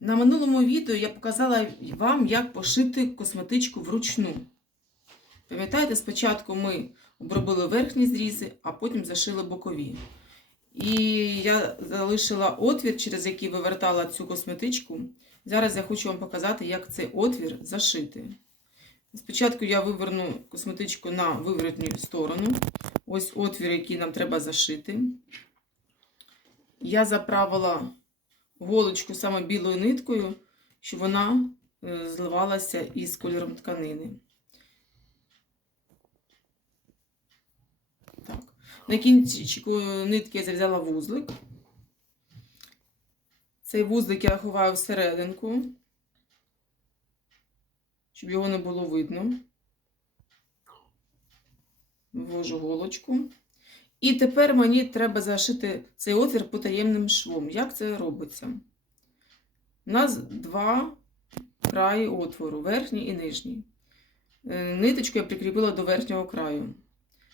На минулому відео я показала вам, як пошити косметичку вручну. Пам'ятаєте, спочатку ми обробили верхні зрізи, а потім зашили бокові. І я залишила отвір, через який вивертала цю косметичку. Зараз я хочу вам показати, як цей отвір зашити. Спочатку я виверну косметичку на виворотню сторону. Ось отвір, який нам треба зашити. Я заправила голочку саме білою ниткою, щоб вона е, зливалася із кольором тканини. Так. На кінчику нитки я взяла вузлик. Цей вузлик я ховаю всерединку, щоб його не було видно. Ввожу голочку. І тепер мені треба зашити цей отвір потаємним швом. Як це робиться? У нас два краї отвору, верхній і нижній. Е, Ниточку я прикріпила до верхнього краю.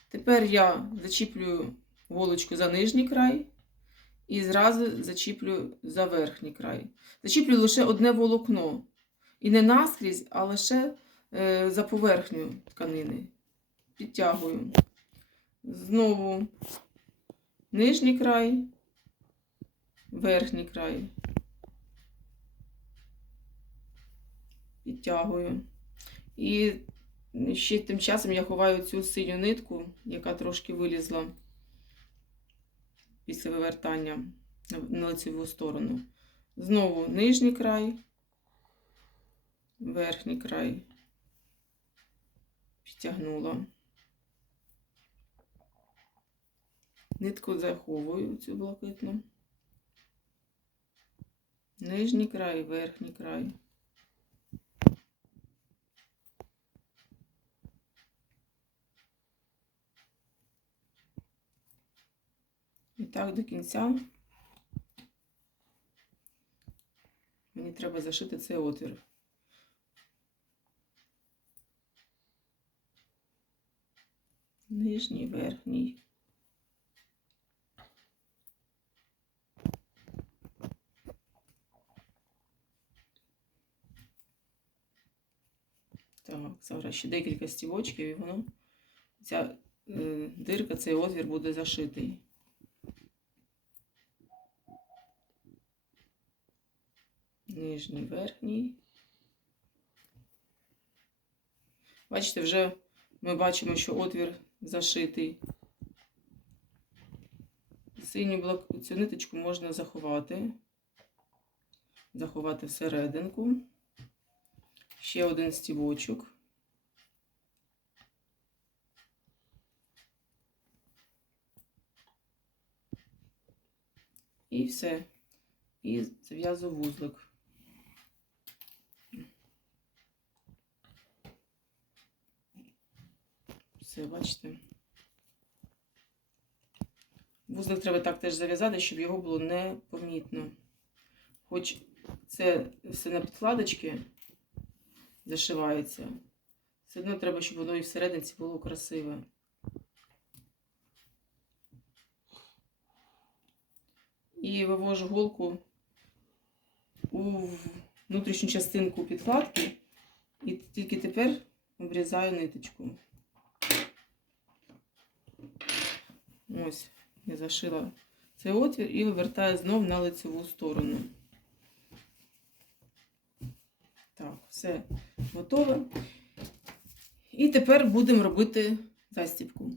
Тепер я зачіплюю голочку за нижній край і зразу зачіплюю за верхній край. Зачіплюю лише одне волокно. І не наскрізь, а лише е, за поверхню тканини. Підтягую. Знову нижній край, верхній край. Підтягую. І ще тим часом я ховаю цю синю нитку, яка трошки вилізла після вивертання на лицеву сторону. Знову нижній край, верхній край. Підтягнула. Нитку заховую цю блакитну. Нижній край, верхній край. І так до кінця мені треба зашити цей отвір. Нижній, верхній. Зараз ще декілька стівочків, і воно ця е, дирка, цей отвір буде зашитий. Нижній, верхній. Бачите, вже ми бачимо, що отвір зашитий. Синю блок... цю ниточку можна заховати, заховати всерединку. Ще один стівочок. І все. І зав'язую вузлик. Все, бачите. Вузлик треба так теж зав'язати, щоб його було непомітно. Хоч це все на підкладочки зашивається. Все одно треба, щоб воно і всерединці було красиве. І вивожу голку у внутрішню частинку підкладки і тільки тепер обрізаю ниточку. Ось, я зашила цей отвір і вивертаю знов на лицеву сторону. Так, все готове. І тепер будемо робити застібку.